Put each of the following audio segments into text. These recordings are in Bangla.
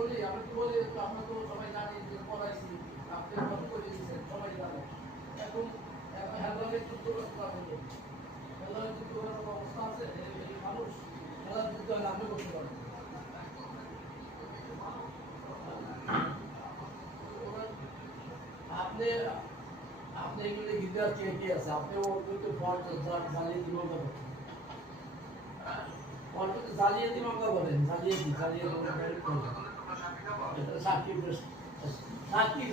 বলি আমি তো বলি আমরা তো সবাই জানি যে পড়াইছি আপনি কত করে দিয়েছেন সবাই জানে এখন এখন হেলমেট যুদ্ধ করতে পারবেন হেলমেট যুদ্ধ করার অবস্থা আছে এই মানুষ হেলমেট যুদ্ধ হলে আপনি করতে পারবেন আপনি আপনি এগুলো গিটার কে কে আছে আপনি ওকে ফল্ট জ্বালিয়ে দিব ফল্টকে জ্বালিয়ে দিব আমরা বলেন জ্বালিয়ে সাক্ষী সাক্ষী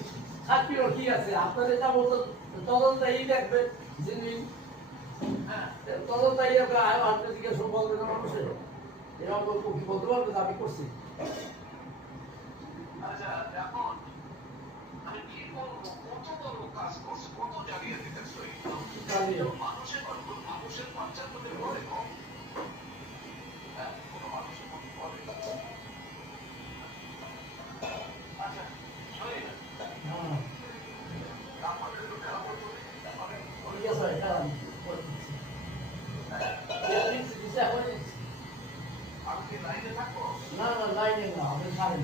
সাক্ষীর কি আছে আপনার এটা বলতো তদন্ত এই দেখবে যিনি তদন্ত এই আপনার দিকে সব বলবে না মানুষের এরকম বলবো কি বলতে পারবে দাবি করছি আচ্ছা এখন আমি কি বলবো কত বড় কাজ করছে কত জায়গায় দেখেছো মানুষের মানুষের বাচ্চা তোদের বলে কোনো মানুষের মতো বলে আচ্ছা শোনে আমাদের তো খেলা বলবো আমি কি লাইনে থাকবো না না লাইনে না আপনি ছাড়েন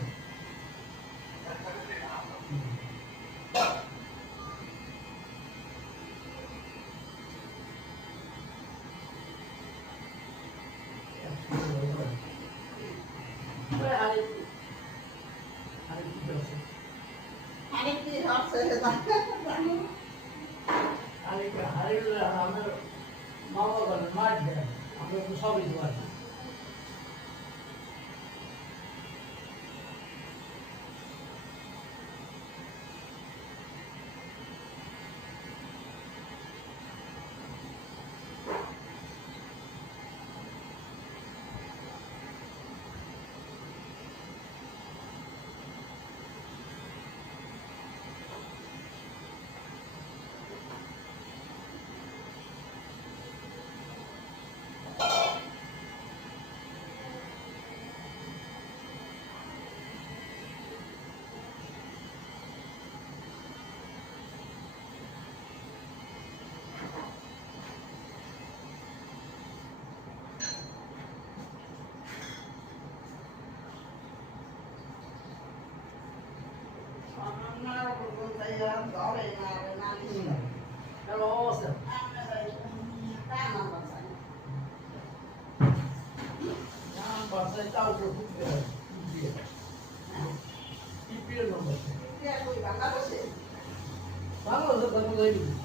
সবই দোয়া Hello, sir. Saya tahu tu dia. Ipil nombor. Dia aku bangga sih. Bangga tu lagi.